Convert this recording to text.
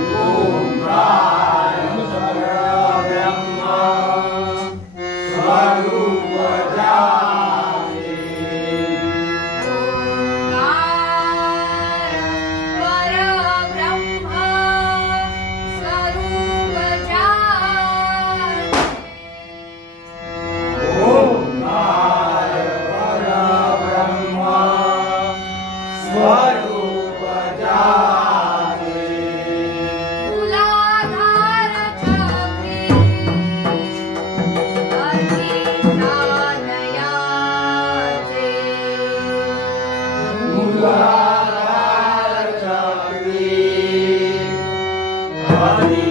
No. Hallelujah.